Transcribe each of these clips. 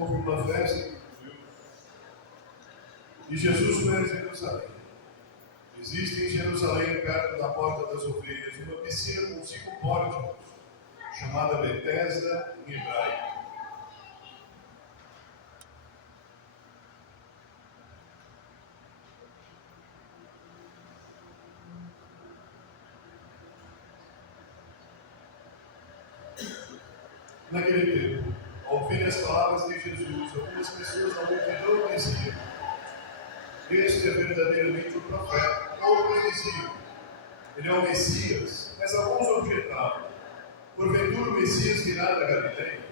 houve uma festa e Jesus foi a Jerusalém. Existe em Jerusalém, perto da Porta das Ovelhas, uma piscina com 5 pórticos, chamada Betesda em hebraico. Naquele tempo, ao ouvir as palavras de Jesus, algumas pessoas da multidão diziam: este é verdadeiramente o profeta. Outros diziam: ele é o Messias. Mas alguns objetavam: porventura o Messias virá da Galileia?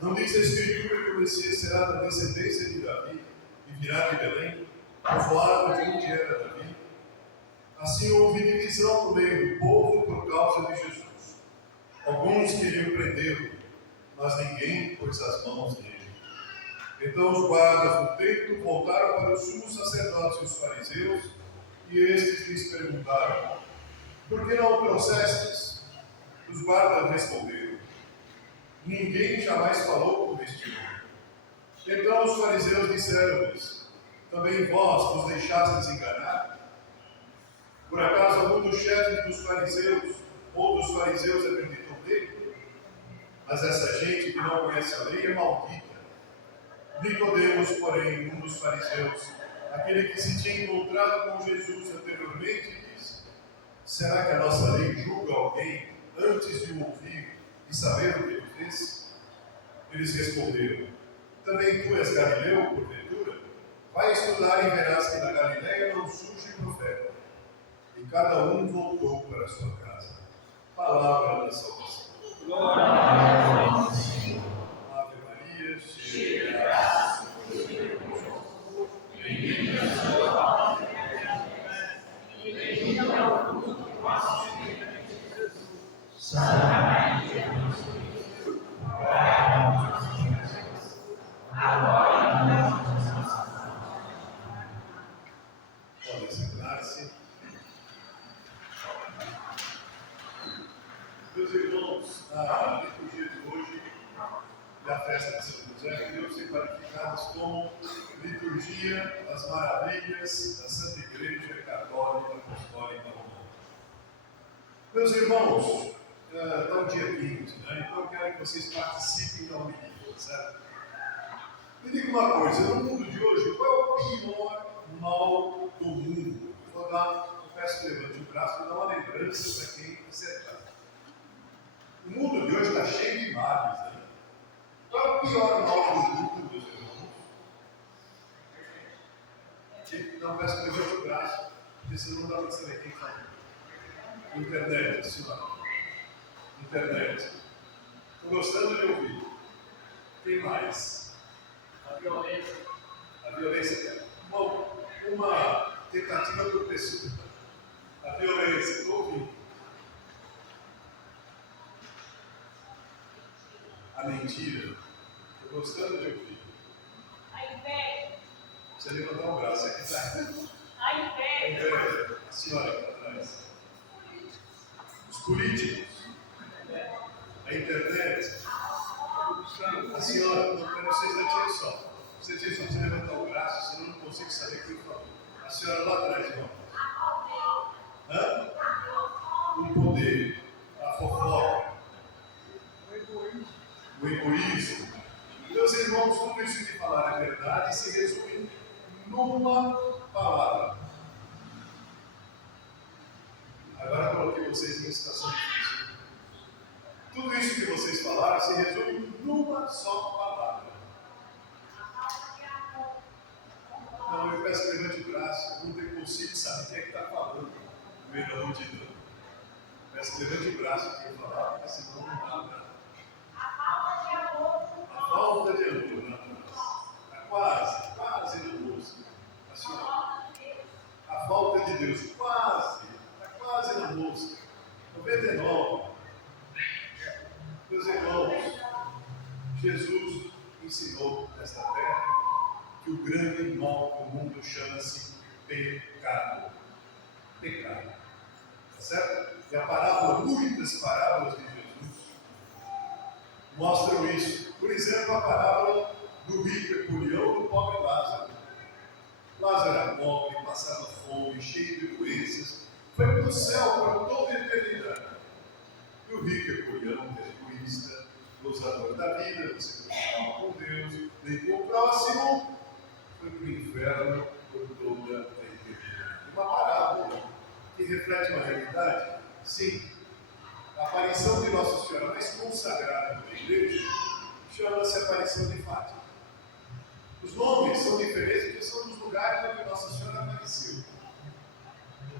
Não diz a Escritura que o Messias será da descendência de Davi e virá de Belém, povoado de onde era Davi? Assim houve divisão no meio do povo por causa de Jesus. Alguns queriam prendê-lo, mas ninguém pôs as mãos nele. Então os guardas do templo voltaram para os sumos sacerdotes e os fariseus, e estes lhes perguntaram: por que não o trouxestes? Os guardas responderam: ninguém jamais falou como este homem. Então os fariseus disseram-lhes: também vós vos deixastes enganar? Por acaso algum dos chefes dos fariseus ou dos fariseus acreditou nele? Mas essa gente que não conhece a lei é maldita. Nicodemos, porém, um dos fariseus, aquele que se tinha encontrado com Jesus anteriormente, disse: será que a nossa lei julga alguém antes de o ouvir e saber o que ele fez? Eles responderam: também tu és Galileu, porventura? Vai estudar e verás que na Galileia não surge profeta. E cada um voltou para a sua casa. Palavra da salvação. Glória a Deus. Ave Maria, cheia de graça, Bendita sois vós entre as mulheres, e bendito é o fruto do vosso ventre, Jesus. Santa Maria, Mãe de Deus, rogai por nós, pecadores, agora e na hora de nossa morte. podem sentar-se. Meus irmãos, a liturgia de hoje e a festa de São José deveriam ser qualificadas como liturgia das maravilhas da Santa Igreja Católica Apostólica Romana. Meus irmãos, está o dia 20, né? Então eu quero que vocês participem da homilia, certo? Me diga uma coisa: no mundo de hoje, qual é o pior mal do mundo? Eu peço que levante o braço e dá uma lembrança para quem acertar. O mundo de hoje está cheio de males, né? Qual é o pior mal do mundo, meus irmãos? Não, peço que levante o braço, porque senão não dá para saber quem fala. Internet, senhora. Internet. Estou gostando de ouvir. Quem mais? A violência. A violência. Bom, uma tentativa por pessoa. A violência, estou ouvindo. A mentira. Estou gostando de ouvir. A inveja. Você levantar o braço aqui, tá? A inveja. A senhora para trás. Os políticos. A internet. A senhora, não quero vocês da tia só. Você tinha só de levantar o braço, senão eu não consigo saber quem falou. A senhora lá atrás, irmão. O poder, a fofoca, o egoísmo. Meus irmãos, tudo isso de falar a verdade se resume numa palavra. Agora coloquei vocês em situação difícil. Tudo isso que vocês falaram se resume numa só palavra. Não, eu peço que levante o braço, não consigo saber quem é que está falando no meio da multidão. Peço que levante o braço quem falar, porque senão não dá nada. A falta de amor na nossa. Quase na música. A senhora. A falta de Deus, quase na música. 99. Meus irmãos, Jesus ensinou nesta terra que o grande mal do mundo chama-se pecado. Pecado. Tá certo? E a parábola, muitas parábolas de Jesus mostram isso. Por exemplo, a parábola do do rico Epurião e do pobre Lázaro. Lázaro era pobre, passava fome, cheio de doenças, foi para o céu por toda a eternidade. E o rico Epurião, que é egoísta, gozador da vida, não se preocupava com Deus, nem com o próximo, foi para o inferno por toda a eternidade. Uma parábola que reflete uma realidade? Sim. A aparição de Nossa Senhora mais consagrada pela Igreja chama-se Aparição de Fátima. Os nomes são diferentes porque são dos lugares onde Nossa Senhora apareceu.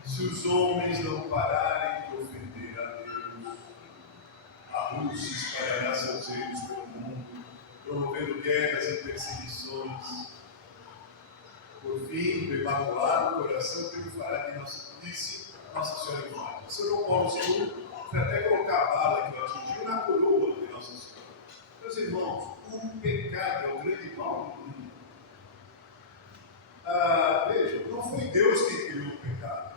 Se os homens não pararem de ofender a Deus, a Rússia espalhará seus erros pelo mundo, promovendo guerras e perseguições. Por fim, o Imaculado Coração triunfará de nossa, disse Nossa Senhora de Fátima. São João Paulo II foi até colocar a bala que o atingiu na coroa de Nossa Senhora. Meus irmãos, o pecado é o grande mal do mundo. Veja, não foi Deus quem criou o pecado.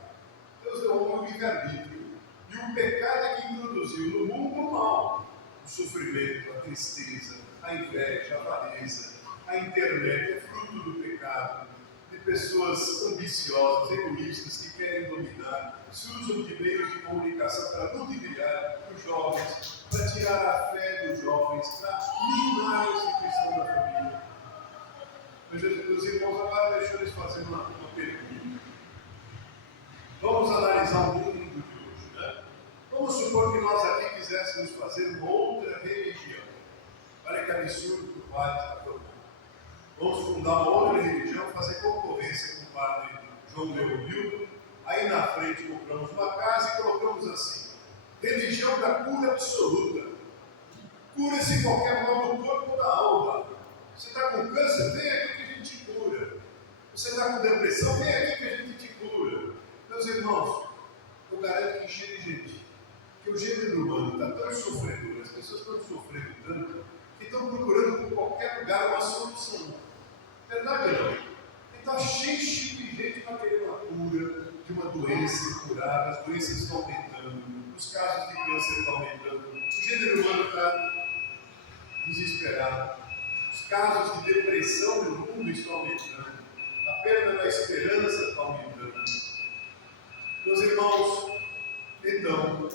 Deus deu ao homem o livre-arbítrio. E o pecado é que introduziu no mundo o mal. O sofrimento, a tristeza, a inveja, a avareza, a internet é fruto do pecado. De pessoas ambiciosas, egoístas, que querem dominar, se usam de meios de comunicação para ludibriar os jovens, para tirar a fé dos jovens, para minar a instituição da família. Meus irmãos, agora deixa eu lhes fazer uma pergunta. Vamos analisar o mundo de hoje, né? Vamos supor que nós aqui quiséssemos fazer uma outra religião. Olha que absurdo que o padre está propondo. Vamos fundar uma outra religião, fazer concorrência com o padre João Leopoldo. Aí na frente compramos uma casa e colocamos assim: religião da cura absoluta. Cura-se qualquer mal do corpo ou da alma. Você está com câncer? Vem aqui que a gente te cura. Você está com depressão? Vem aqui que a gente te cura. Meus irmãos, eu garanto que cheio de gente, que o gênero humano está tão sofredor, as pessoas estão sofrendo tanto, que estão procurando por qualquer lugar uma solução. Verdade ou não? Está cheio de gente para querer uma cura de uma doença incurável, as doenças estão aumentando, os casos de câncer estão aumentando, o gênero humano está desesperado, os casos de depressão no mundo estão aumentando, a perda da esperança está aumentando. Meus irmãos, então,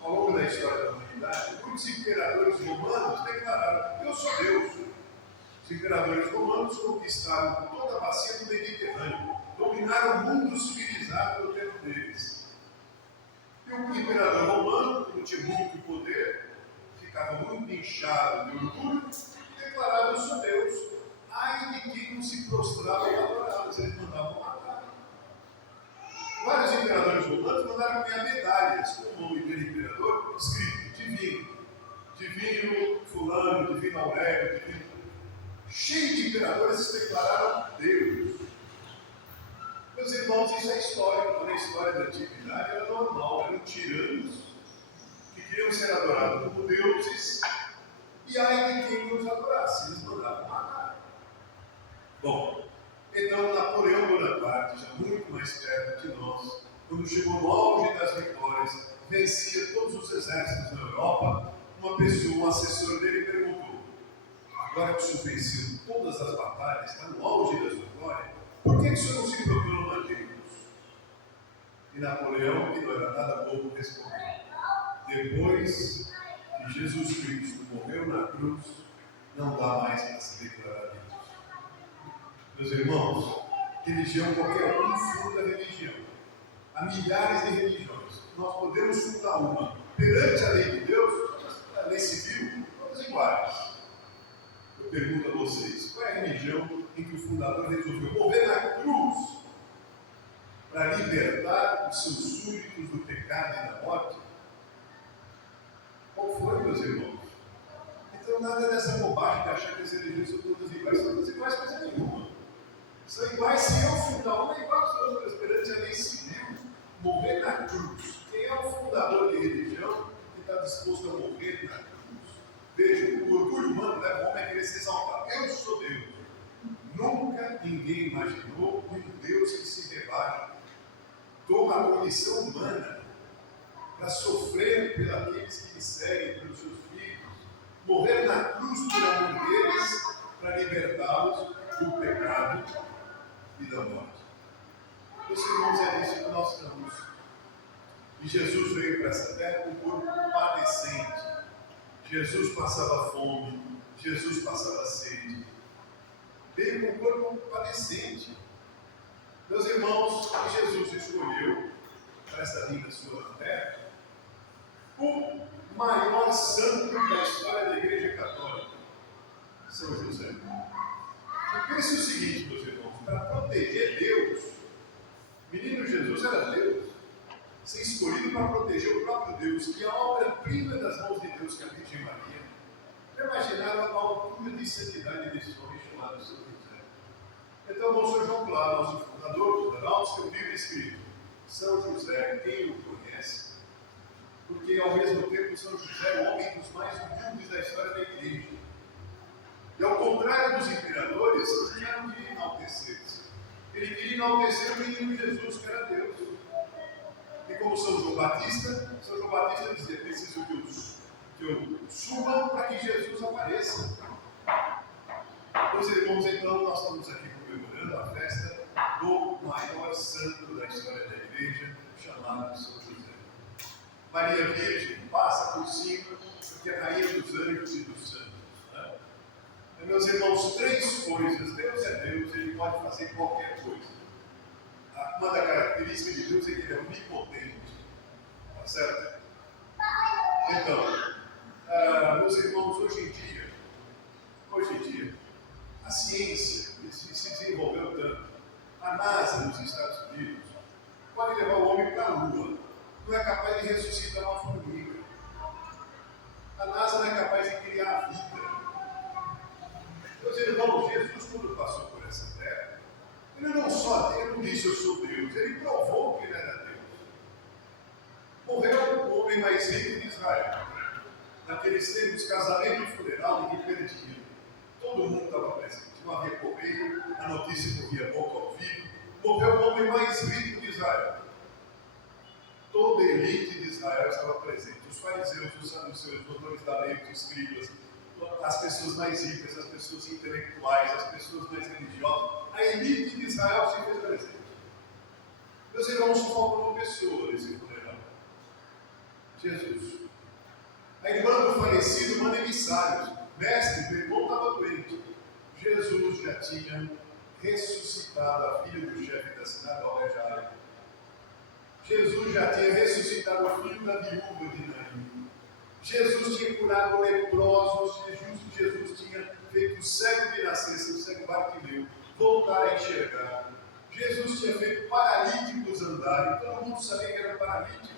ao longo da história da humanidade, muitos imperadores romanos declararam: eu sou Deus. Os imperadores romanos conquistaram toda a bacia do Mediterrâneo, dominaram o mundo civilizado no tempo deles. E o imperador romano, que não tinha muito poder, ficava muito inchado de orgulho, e declarava: eu sou Deus. Ai de quem não se prostrava e adorava, eles mandavam matar. Vários imperadores romanos mandaram ganhar medalhas com o nome do imperador escrito divino. Divino fulano, divino Aurélio, divino. Cheio de imperadores se declararam Deus. Meus irmãos, isso é histórico. Na história da antiguidade era normal. Eram tiranos que queriam ser adorados como deuses. E ai de quem os adorasse, eles mandavam matar. Bom, então Napoleão Bonaparte, já muito mais perto de nós, quando chegou no auge das vitórias, vencia todos os exércitos na Europa, uma pessoa, um assessor dele, perguntou: agora que o senhor venceu todas as batalhas, está no auge das vitórias, por que o senhor não se proclama Deus? E Napoleão, que não era nada bobo, respondeu: depois que Jesus Cristo morreu na cruz, não dá mais para se declarar Deus. Meus irmãos, religião, qualquer um funda religião. Há milhares de religiões. Nós podemos fundar uma. Perante a lei de Deus, a lei civil, todas iguais. Eu pergunto a vocês: qual é a religião em que o fundador resolveu morrer na cruz para libertar os seus súditos do pecado e da morte? Qual foi, meus irmãos? Então, nada dessa bobagem de achar que as religiões são todas iguais. São todas iguais, coisa nenhuma. São iguais se eu fundar uma, igual às outras, perante a lei civil. Morrer na cruz. Quem é o fundador de religião que está disposto a morrer na cruz? Veja, o orgulho humano leva o homem a querer se exaltar. Eu sou Deus. Nunca ninguém imaginou um Deus que se rebaixa, toma a condição humana para sofrer pelos aqueles que lhe seguem, pelos seus filhos, morrer na cruz por amor deles, para libertá-los do pecado e da morte. Meus irmãos, é nisso que nós estamos. E Jesus veio para essa terra com um corpo padecente. Jesus passava fome, Jesus passava sede. Veio com um corpo padecente. Meus irmãos, e Jesus escolheu para essa linda sua terra o maior santo da história da Igreja Católica, São José. E pense o seguinte, meus irmãos, para proteger Deus, o menino Jesus era Deus, ser escolhido para proteger o próprio Deus, que é a obra-prima das mãos de Deus, que é a Virgem Maria. Eu imaginava a altura de santidade desse homem chamado São José. Então, o São João Claro, nosso fundador dos Arautos, tem um livro escrito: São José, quem o conhece? Porque, ao mesmo tempo, São José é o homem dos mais humildes da história da Igreja. E, ao contrário dos imperadores, ele não queria enaltecer-se. Ele queria enaltecer o menino Jesus, que era Deus. E como São João Batista dizia: preciso que eu suba para que Jesus apareça. Meus irmãos, então nós estamos aqui comemorando a festa do maior santo da história da Igreja, chamado São José. Maria Virgem passa por cima, porque é a rainha dos anjos e dos santos. Né? E, meus irmãos, três coisas. Deus é Deus, Ele pode fazer qualquer coisa. Uma das características de Deus é que Ele é onipotente. Tá certo? Então, meus irmãos, hoje em dia, a ciência se desenvolveu tanto. A NASA, nos Estados Unidos, pode levar o homem para a Lua. Não é capaz de ressuscitar uma formiga. A NASA não é capaz de criar a vida. Meus irmãos, Jesus, quando passou por essa terra, Ele não disse eu sou Deus, Ele provou que Ele era Deus. Morreu o homem mais rico de Israel. Naqueles tempos, casamento e funeral, ninguém perdia. Todo mundo estava presente. Não havia correio, a notícia corria boca ao ouvido. Morreu o homem mais rico de Israel. Toda a elite de Israel estava presente. Os fariseus, os saduceus, os doutores da lei, os escribas, as pessoas mais ricas, as pessoas intelectuais, as pessoas mais religiosas. A elite de Israel se fez presente. Meus irmãos, só faltou uma pessoa nesse funeral: Jesus. A irmã do falecido manda emissários: mestre, meu irmão estava doente. Jesus já tinha ressuscitado a filha do chefe da sinagoga, Jairo. Jesus já tinha ressuscitado o filho da viúva de Naim. Jesus tinha curado leprosos. Jesus tinha feito o cego de nascença, o cego Bartimeu, voltar a enxergar. Jesus tinha feito paralíticos andarem. Todo mundo sabia que eram paralíticos.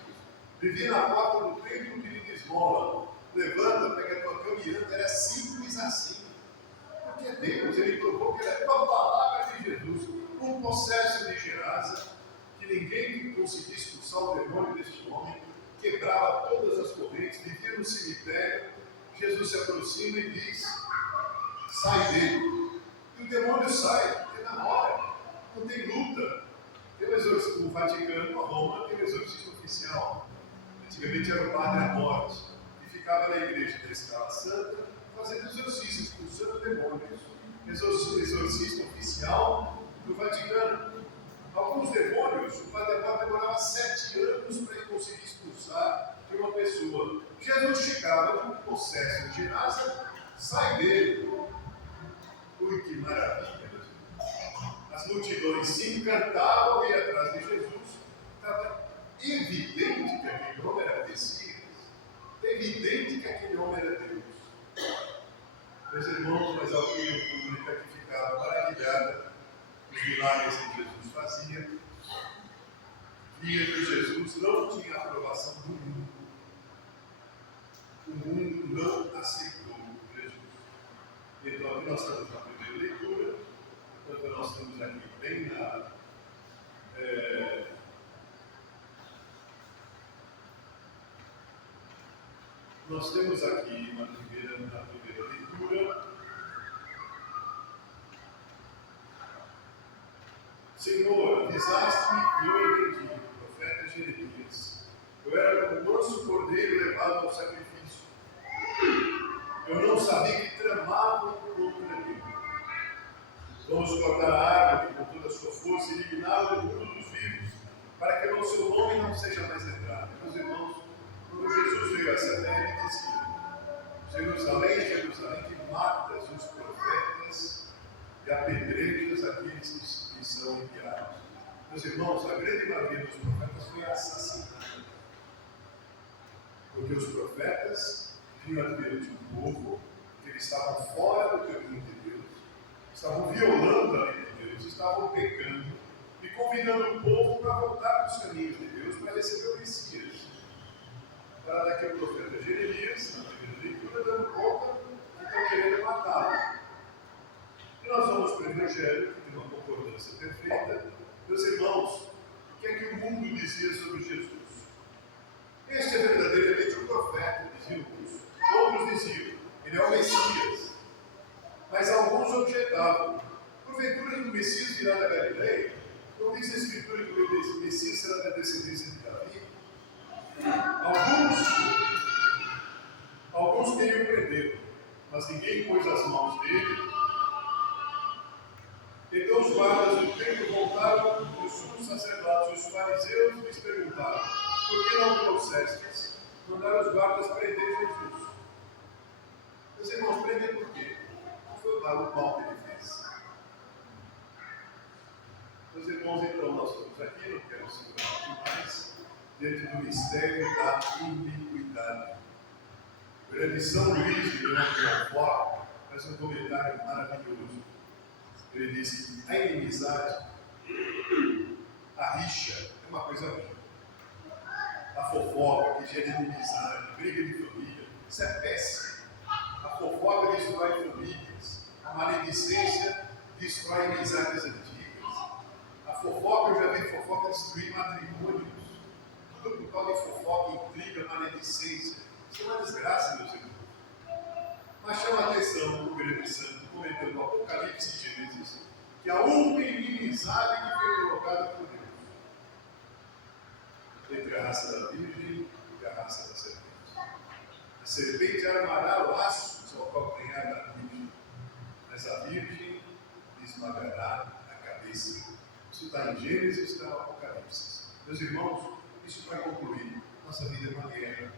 Vivia na porta do templo pedindo esmola. Levanta, pega a tua cama e anda. Era simples assim. Porque é Deus, Ele provou que era uma palavra de Jesus, um processo de Gerasa, que ninguém conseguia expulsar o demônio deste homem, quebrava todas as correntes, vivia no cemitério. Jesus se aproxima e diz: sai dele. E o demônio sai, porque na hora, não tem luta. Tem o exorcismo, o Vaticano, a Roma, tem o exorcismo oficial. Antigamente era o padre à morte, que ficava na igreja da Escala Santa, fazendo exorcismo, expulsando demônios. Exorcista oficial do Vaticano. Alguns demônios, o padre à morte demorava 7 anos para ele conseguir expulsar de uma pessoa. Jesus chegava com um processo de Gerasa, sai dele. Ui, que maravilha! As multidões se encantavam e iam atrás de Jesus. Estava evidente que aquele homem era Messias. Evidente que aquele homem era Deus. Meus irmãos, mas a opinião pública que ficava maravilhada com os milagres que Jesus fazia, via que Jesus não tinha aprovação do mundo. O mundo não aceitou Jesus. Então, aqui nós estamos na primeira leitura, então nós estamos aqui bem nós temos aqui na primeira leitura: Senhor, avisaste-me e eu entendi, profeta Jeremias. Eu era como um manso cordeiro levado ao sacrifício. Eu não sabia que tramavam contra mim. Vamos cortar a árvore com toda a sua força e eliminá-la do mundo dos vivos, para que o seu nome não seja mais lembrado. Meus irmãos, quando Jesus veio a essa terra, ele dizia: Jerusalém, Jerusalém, que matas os profetas e apedrejas aqueles que são enviados. Meus irmãos, a grande maioria dos profetas foi assassinada, porque os profetas vinham advertir o povo que eles estavam fora do caminho de Deus, estavam violando a lei de Deus, estavam pecando e convidando o povo para voltar para os caminhos de Deus, para receber o Messias. Para daqui o profeta Jeremias, na primeira leitura, dando conta que estão querendo matá-lo. E nós vamos para o Evangelho, de uma concordância perfeita. Meus irmãos, o que é que o mundo dizia sobre Jesus? Este é verdadeiramente um profeta, diziam uns. Outros diziam, ele é o Messias. Mas alguns objetavam, porventura o Messias virá da Galileia? Não diz a Escritura que o Messias será da descendência de Davi? Alguns queriam prendê-lo, mas ninguém pôs as mãos nele. Então os guardas do templo voltaram, os sumos sacerdotes e os fariseus lhes perguntaram: por que não trouxestes? Mandaram os guardas prender Jesus. Meus irmãos, prender por quê? Não foi o mal que ele fez. Meus irmãos, então nós estamos aqui, não quero segurar demais, diante do mistério da iniquidade. O grande São Luís de Montfort faz um comentário maravilhoso. Ele diz: a inimizade, a rixa é uma coisa ruim. A fofoca que gera inimizade, briga de família, isso é péssimo. A fofoca destrói famílias, a maledicência destrói amizades antigas. A fofoca, eu já vi fofoca destruir matrimônios. Tudo por causa de fofoca, intriga, maledicência. Isso é uma desgraça, meus irmãos. Mas chama a atenção o grande santo, comentando o Apocalipse de Gênesis, que a única inimizade que foi colocada por Deus entre a raça da Virgem e a raça da serpente. A serpente armará laços ao calcanhar da Virgem, mas a Virgem esmagará a cabeça. Isso está em Gênesis, está no Apocalipse. Meus irmãos, isso para concluir, nossa vida é uma guerra.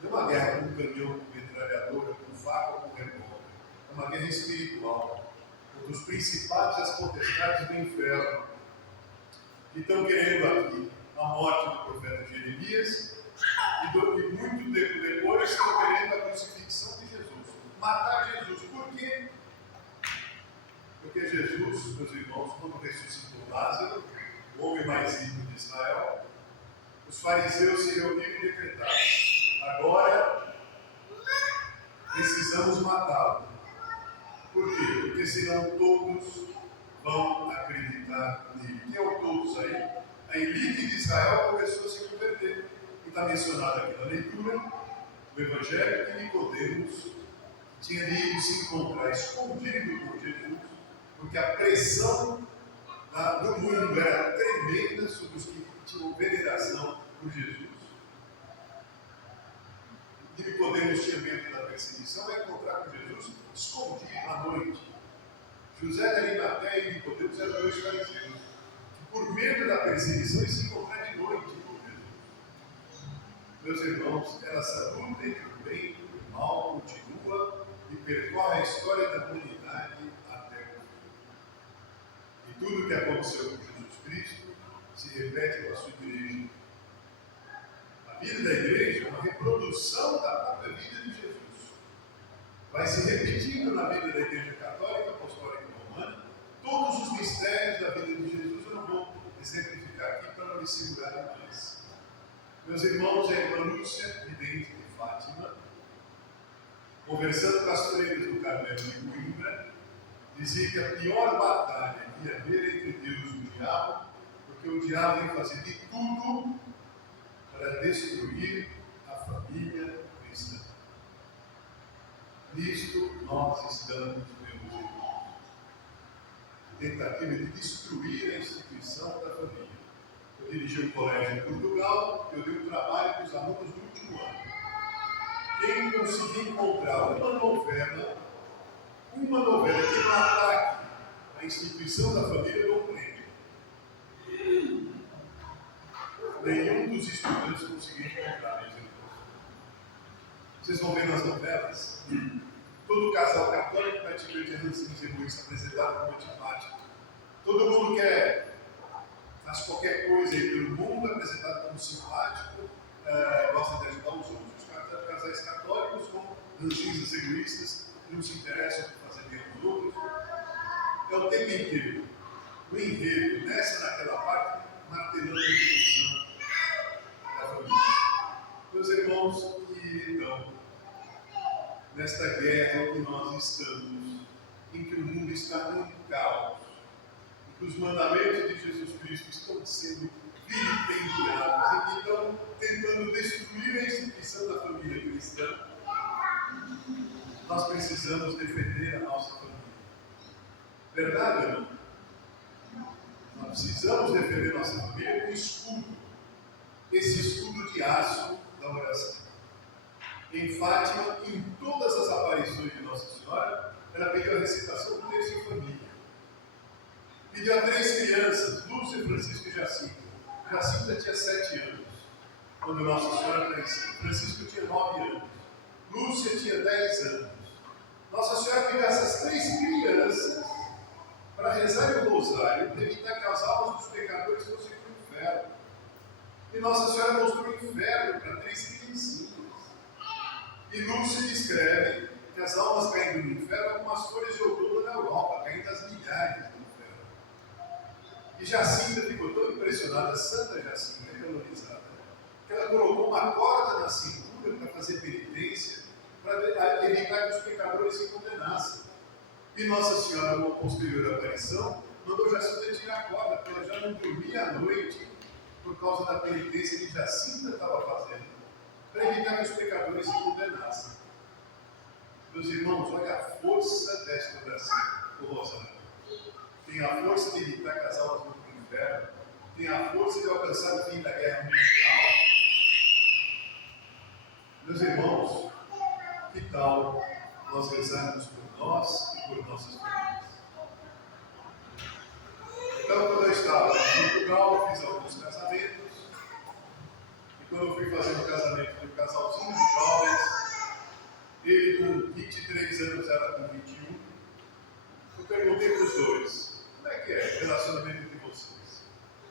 Não é uma guerra com um caminhão, com metralhadora, com faca ou com revólver. É uma guerra espiritual. Contra os principados e as potestades do inferno, que estão querendo aqui a morte do profeta Jeremias, e muito tempo depois estão querendo a crucifixão de Jesus. Matar Jesus. Por quê? Porque Jesus, meus irmãos, quando ressuscitou Lázaro, o homem mais rico de Israel, os fariseus se reuniram e decretaram: agora precisamos matá-lo. Por quê? Porque senão todos vão acreditar nele. Quem é o todos aí? A elite de Israel começou a se converter. E está mencionado aqui na leitura do Evangelho que Nicodemos tinha ido se encontrar escondido com Jesus, porque a pressão do mundo era tremenda sobre os que tinham veneração por Jesus. E Nicodemos tinha medo da perseguição, vai encontrar com Jesus escondido à noite. José de Arimateia e Nicodemos eram dois fariseus, que por medo da perseguição eles se encontraram de noite com Jesus. Meus irmãos, essa luta entre o bem e o mal continua e percorre a história da humanidade até o fim. E tudo o que aconteceu com Jesus Cristo se repete com a sua igreja. A vida da igreja é uma reprodução da própria vida de Jesus. Vai se repetindo na vida da igreja católica, apostólica e romana, todos os mistérios da vida de Jesus. Eu não vou exemplificar aqui para não me segurar mais. Meus irmãos, a irmã Lúcia, vidente de Fátima, conversando com as freiras do Carmelo de Coimbra, dizia que a pior batalha que ia haver entre Deus e o diabo, porque o diabo ia fazer de tudo para destruir a família cristã. Nisto nós estamos, meus irmãos. Tentativa de destruir a instituição da família. Eu dirigi um colégio em Portugal, eu dei um trabalho para os alunos do último ano. Quem conseguir encontrar uma novela que no ataque a instituição da família não prende. Nenhum dos estudantes conseguiu encontrar, meus irmãos. Vocês vão ver nas novelas, todo casal católico praticante é rancinhos egoísta apresentado como antipático. Todo mundo faz qualquer coisa aí pelo mundo apresentado como simpático, gosta de ajudar os outros. Os casais católicos com rancinhos egoístas, que não se interessam por fazer bem aos outros. É o tempo inteiro, o enredo, nessa naquela parte, martelando a instituição da família. Meus irmãos, e então, nesta guerra que nós estamos, em que o mundo está em caos, em que os mandamentos de Jesus Cristo estão sendo vilipendiados, e que estão tentando destruir a instituição da família cristã, nós precisamos defender a nossa família. Verdade ou não? Nós precisamos defender a nossa família com escudo. Esse escudo de aço da oração. Em Fátima, em todas as aparições de Nossa Senhora, ela pediu a recitação do texto em família. Pediu a 3 crianças, Lúcia, Francisco e Jacinta. Jacinta tinha 7 anos, quando Nossa Senhora apareceu. Francisco tinha 9 anos. Lúcia tinha 10 anos. Nossa Senhora pediu essas 3 crianças para rezar o rosário, para evitar que as almas dos pecadores fossem para o inferno. E Nossa Senhora mostrou o inferno para 3 criancinhas. E Lúcia descreve que as almas caindo no inferno como as folhas de outono na Europa, caindo às milhares no inferno. E Jacinta ficou tão impressionada, Santa Jacinta, canonizada, que ela colocou uma corda na cintura para fazer penitência, para evitar que os pecadores se condenassem. E Nossa Senhora, numa posterior aparição, mandou Jacinta tirar a corda, porque ela já não dormia à noite por causa da penitência que Jacinta estava fazendo, para evitar que os pecadores se condenassem. Meus irmãos, olha a força desta oração, o rosário. Tem a força de evitar que as almas vão para o inferno, tem a força de alcançar o fim da guerra mundial. Meus irmãos, que tal nós rezarmos por nós e por nossas famílias? Então, quando eu estava em Portugal, eu fiz alguns casamentos. E quando eu fui fazer um casamento de um casalzinho de jovens, ele com 23 anos, ela com 21, eu perguntei para os dois: como é que é o relacionamento entre vocês?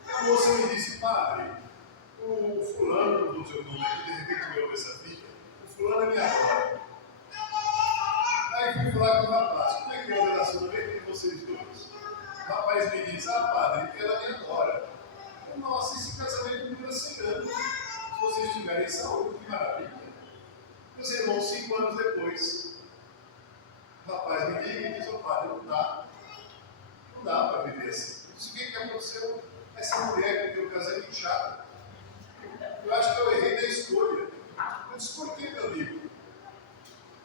A moça me disse: padre, o fulano do seu nome, que de repente me ouve essa vida, o fulano me adora. Aí fui falar com o rapaz: como é que é o relacionamento entre vocês dois? O rapaz me diz: padre, ela me adora. Nossa, esse casamento dura 100 anos. Se vocês tiverem saúde, que maravilha. Meus irmãos, 5 anos depois, o rapaz me liga e diz: padre, não dá para viver assim. Eu disse: o que aconteceu? Essa mulher que eu casei é muito chata. Eu acho que eu errei na escolha. Eu disse: por que, meu amigo?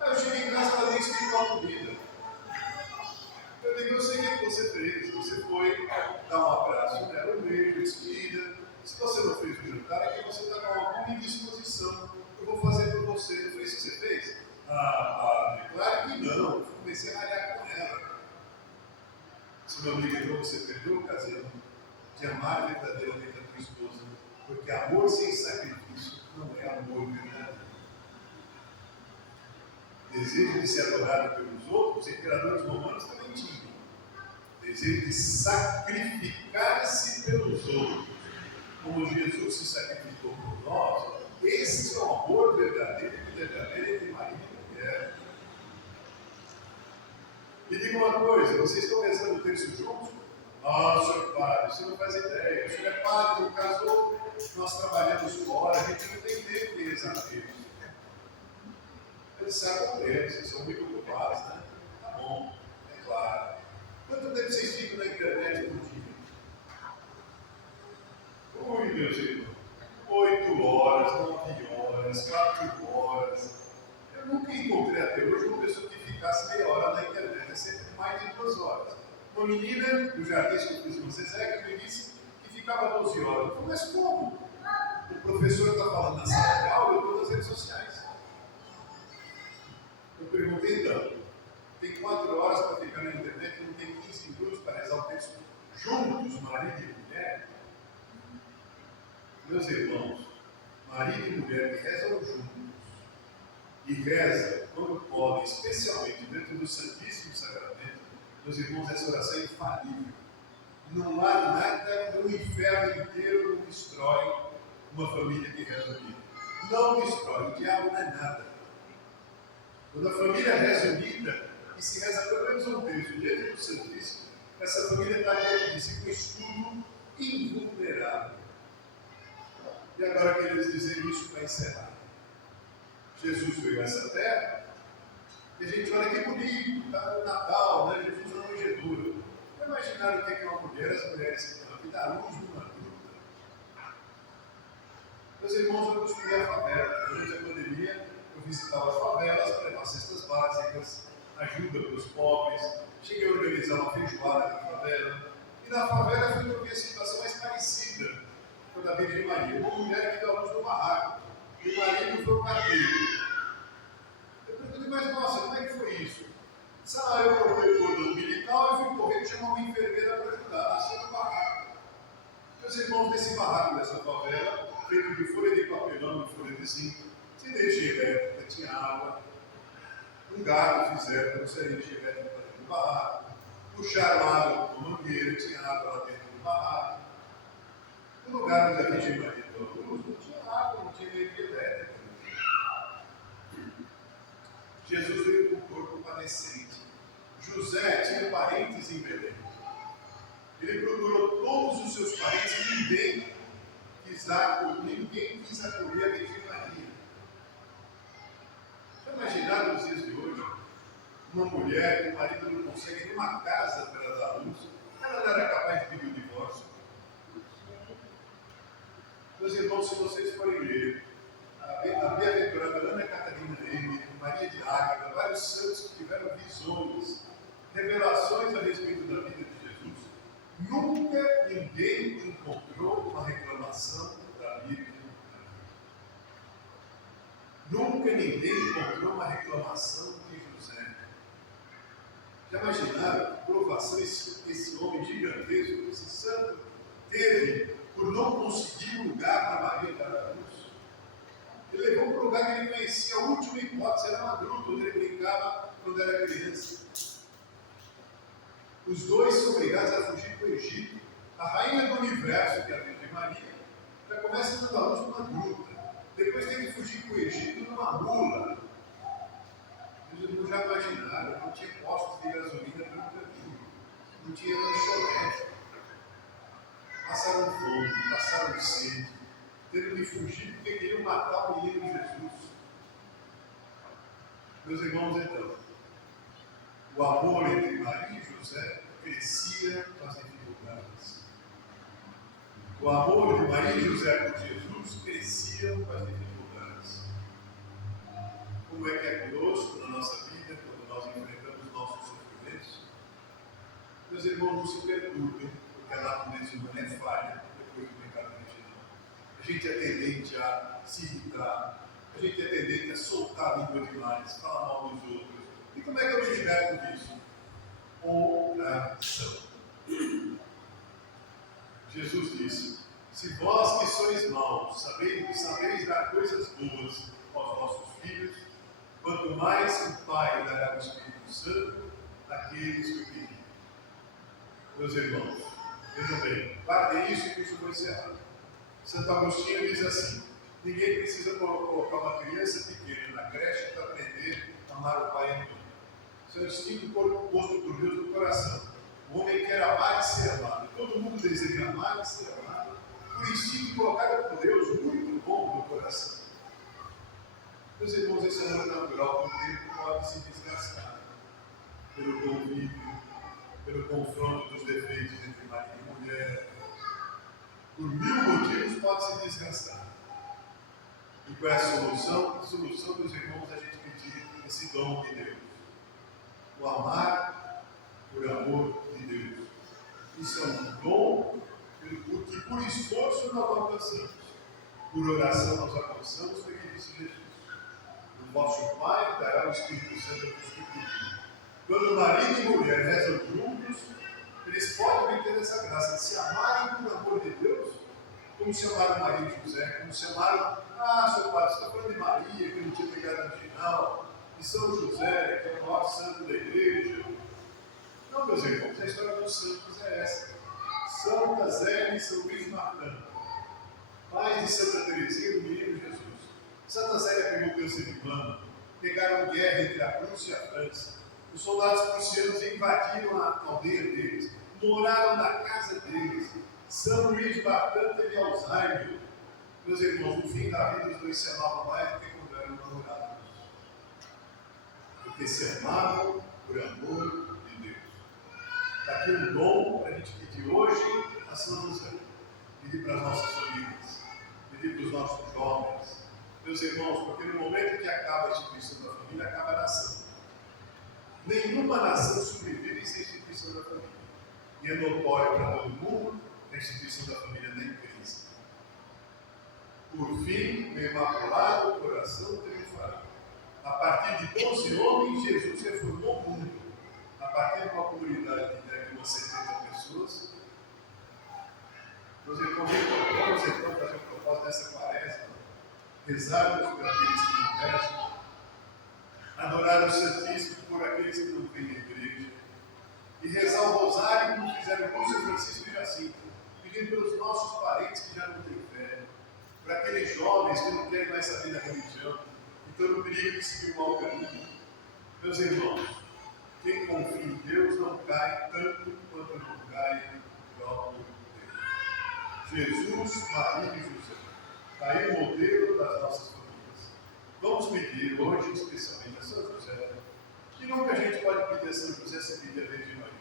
Aí eu cheguei em casa, ela nem explicou a comida. Eu digo: eu sei o que você fez. Você foi dar um abraço nela, um beijo, despedida. Se você não fez o jantar, é que você está com alguma indisposição. Eu vou fazer por você. Não foi isso que você fez? Padre, claro que não. Eu comecei a ralhar com ela. Se meu amigo, então você perdeu a ocasião de amar verdadeiramente a tua esposa, porque amor sem sacrifício não é amor verdadeiro. Desejo de ser adorado pelos outros, os imperadores romanos também tinham. Desejo de sacrificar-se pelos outros, como Jesus se sacrificou por nós. Esse é o amor verdadeiro entre marido e mulher. Me diga uma coisa: vocês estão rezando o terço juntos? Senhor padre, você não faz ideia. O senhor é padre, não casou, nós trabalhamos fora, a gente não tem tempo de rezar terço. Eles sabem deles, vocês são muito ocupados, né? Tá bom, é claro. Quanto tempo vocês ficam na internet por dia? Ui, meus irmãos, 8 horas, 9 horas, 4 horas. Eu nunca encontrei até hoje uma pessoa que ficasse meia hora na internet, é sempre mais de 2 horas. Uma menina do jardim que eu fiz com vocês me disse que ficava 12 horas. Eu falei: mas como? O professor está falando na sala de aula, eu estou nas redes sociais. Eu perguntei: então, tem 4 horas para ficar na internet e não tem 15 minutos para rezar o texto juntos, marido e mulher. Meus irmãos, marido e mulher que rezam juntos e rezam quando podem, especialmente dentro do Santíssimo Sacramento, meus irmãos, essa oração é infalível. Não há nada no inferno inteiro que destrói uma família que reza unida. Não destrói, o diabo não é nada. Quando a família reza unida, e se reza pelo menos um texto diante do Santíssimo, essa família está diante de si com escudo invulnerável. E agora queremos dizer isso para encerrar. Jesus veio a essa terra, e a gente olha que bonito, está no Natal, né? Jesus na manjedoura. Já imaginaram o que é uma mulher, as mulheres que estão aqui, dar luz numa gruta? Meus irmãos, eu construí a favela. Durante a pandemia, eu visitava as favelas para levar cestas básicas, ajuda para os pobres. Cheguei a organizar uma feijoada na favela. E na favela foi que eu vi a situação mais parecida com a da Virgem Maria. Uma mulher que deu a luz no barraco. E o marido foi o carteiro. Eu perguntei, mas nossa, como é que foi isso? Eu cortei o cordão umbilical e fui correndo chamar uma enfermeira para ajudar. Nasceu no barraco. Meus irmãos, nesse barraco dessa favela, feito de folha de papelão e folha de zinco, tinha energia elétrica, tinha água. Um gado fizeram para ser energia elétrica para dentro do barraco. Puxaram água com mangueira, tinha água lá dentro do barraco. No lugar onde a Virgem Maria deu a luz, não tinha água, não tinha energia elétrica. Jesus veio com o corpo padecente. José tinha parentes em Belém. Ele procurou todos os seus parentes e ninguém quis acolher a Virgem Maria. Já imaginaram nos dias de hoje? Uma mulher que o marido não consegue nem uma casa para ela dar à luz, ela não era capaz de pedir o divórcio. Meus irmãos, se vocês forem ler a bem-aventurada Ana Catarina Emmer, Maria de Águeda, vários santos que tiveram visões, revelações a respeito da vida de Jesus, nunca ninguém encontrou uma reclamação da Virgem Maria. Nunca ninguém encontrou uma reclamação de José. Já imaginaram que provação esse homem gigantesco, esse santo, teve por não conseguir um lugar para Maria dar à luz? Ele levou para um lugar que ele conhecia, a última hipótese era uma gruta, onde ele brincava quando era criança. Os dois são obrigados a fugir para o Egito. A rainha do universo, que é a Virgem Maria, já começa dando a luz numa gruta. Depois tem que fugir para o Egito numa mula. Eles já imaginaram, não tinha postos de gasolina pelo caminho, não tinha lanchonete. Passaram fome, passaram sede, tendo de fugir porque queriam matar o menino Jesus. Meus irmãos, então, o amor entre Maria e José crescia com as dificuldades. O amor de Maria e José por Jesus crescia com as dificuldades. Como é que é conosco na nossa vida, quando nós enfrentamos nossos sofrimentos? Meus irmãos, não se perturbem, porque a natureza humana é falha depois do pecado original. A gente é tendente a se irritar, a gente é tendente a soltar a língua demais, falar mal dos outros. E como é que eu me liberto disso? Oração. Jesus disse: se vós que sois maus sabeis dar coisas boas aos vossos filhos, quanto mais o Pai dará o Espírito Santo àqueles que o pedirem. Meus irmãos, vejam bem, guardem isso e isso eu vou encerrar. Santo Agostinho diz assim: ninguém precisa colocar uma criança pequena na creche para aprender a amar o pai e a mãe. Isso é um instinto posto por Deus no coração. O homem quer amar e ser amado. Todo mundo deseja amar e ser amado. Por instinto colocado por Deus, muito bom no coração. Meus irmãos, esse amor natural do tempo pode se desgastar pelo convívio, pelo confronto dos defeitos entre marido e mulher. Por mil motivos pode se desgastar. E qual é a solução? A solução, meus irmãos, é a gente pedir esse dom de Deus. O amar por amor de Deus. Isso é um dom que por esforço nós alcançamos. Por oração nós alcançamos, porque disse Jesus: o vosso Pai dará o Espírito Santo aos que pedirem. Quando marido e mulher rezam juntos, eles podem obter essa graça de se amarem por amor de Deus, como chamaram Maria e José, como chamaram, seu padre, você está falando de Maria, que não tinha pegado no final, de São José, que é o maior santo da igreja. Não, meus irmãos, a história dos santos é essa. Santa Zélia e São Luís Martã, pais de Santa Teresinha do Menino Jesus. Santa Zélia pegou câncer de mama, pegaram guerra entre a Prússia e a França. Os soldados prussianos invadiram a aldeia deles, moraram na casa deles. São Luís Martã teve Alzheimer. Meus irmãos, no fim da vida, os dois se amavam mais do que quando eram namorados. Porque se amavam por amor de Deus. Está aqui um dom para a gente pedir hoje a São José. Pedir para as nossas famílias. Pedir para os nossos jovens. Meus irmãos, porque no momento que acaba a instituição da família, acaba a nação. Nenhuma nação sobrevive sem a instituição da família. E é notório para todo mundo que a instituição da família está em crise. Por fim, o imaculado coração triunfará. A partir de 12 homens, Jesus reformou o mundo. A partir de uma comunidade de umas 70 pessoas, meus irmãos, vamos então fazer um propósito dessa quaresma, rezarmos por aqueles que não rezam, adorar o Santíssimo por aqueles que não vêm à igreja, e rezar o rosário como fizeram com São Francisco e Jacinto, pedindo pelos nossos parentes que já não têm fé, para aqueles jovens que não querem mais saber da religião, e estão no perigo de seguir o mau caminho. Meus irmãos, quem confia em Deus não cai tanto quanto não cai no próprio Deus. Jesus, Maria e José. Está aí o modelo das nossas famílias. Vamos pedir hoje, especialmente a São José, que nunca a gente pode pedir a São José sem pedir a Virgem Maria.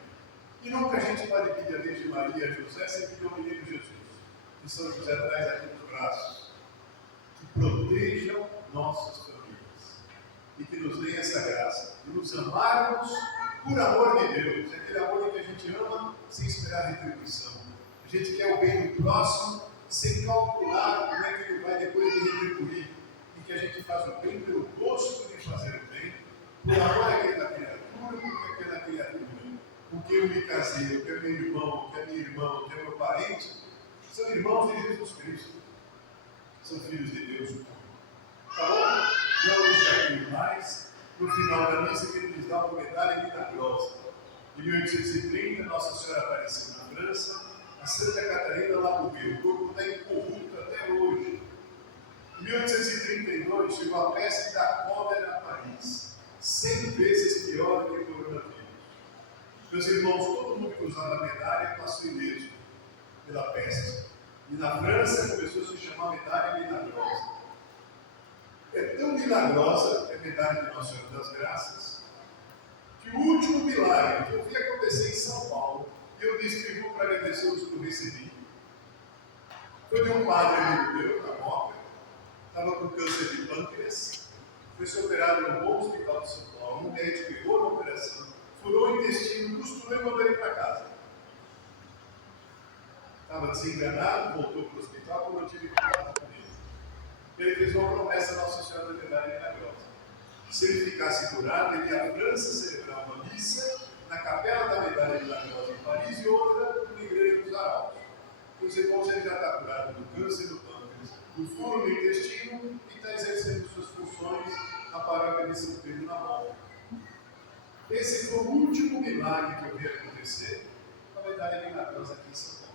E nunca a gente pode pedir a Virgem Maria e a José sem pedir ao menino Jesus. Que São José traz aqui nos braços. Que protejam nossas famílias. E que nos dê essa graça de nos amarmos por amor de Deus. É aquele amor em que a gente ama sem esperar retribuição. A gente quer o bem do próximo sem calcular como é que ele vai depois de retribuir. E que a gente faz o bem pelo gosto de fazer o bem, por amor àquela criatura, porque aquela criatura, com quem eu me casei, o que é meu irmão, o que é minha irmã, o que é meu parente, são irmãos de Jesus Cristo. São filhos de Deus. Tá bom? Não nos chateiem mais. No final da missa, que ele nos dá uma medalha milagrosa. Em 1830, Nossa Senhora apareceu na França, a Santa Catarina lá morreu. O corpo está incorrupto até hoje. Em 1832, chegou a peste da cólera a Paris, 100 vezes pior do que o coronavírus. Meus irmãos, todo mundo que usava a medalha passou ileso pela peste. E na França começou a se chamar medalha milagrosa. É tão milagrosa a medalha de Nossa Senhora das Graças, que o último milagre que eu vi acontecer em São Paulo, e eu distribuo para agradecer os que eu recebi, foi de um padre amigo meu, na Moca, estava com câncer de pâncreas, foi ser operado no bom hospital de São Paulo, um médico errou na operação, furou o intestino, costurou e mandou ele para casa. Estava desenganado, voltou para o hospital, como eu tive contato com ele. Ele fez uma promessa a Nossa Senhora da Medalha Milagrosa. Se ele ficasse curado, ele ia à França celebrar uma missa na Capela da Medalha Milagrosa em Paris e outra na Igreja dos Arautos. Os irmãos, ele já está curado do câncer do pâncreas, do furo no intestino e está exercendo suas funções na paróquia de São Pedro na Moca. Esse foi o último milagre que eu vi acontecer com a Medalha Milagrosa aqui em São Paulo.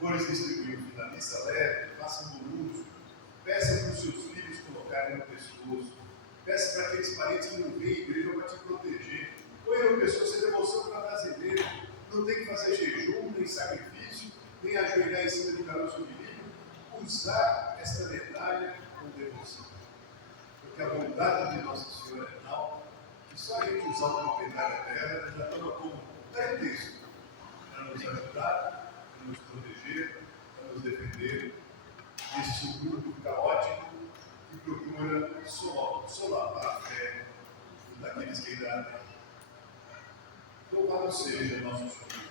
Flores distribuíram na missa leve, façam bonúncio, peça para os seus filhos colocarem no pescoço, peça para aqueles parentes que não vêm à igreja para te proteger. Põe no pescoço, é devoção para brasileiro, não tem que fazer jejum, nem sacrifício, nem ajoelhar em cima de caroço de milho, usar essa medalha com devoção. Porque a bondade de Nossa Senhora é tal que só a gente usar uma medalha dela já toma como pretexto para nos ajudar, para nos proteger, para nos defender deste mundo caótico que procura solapar a fé daqueles que ainda há. Louvado seja nosso Senhor.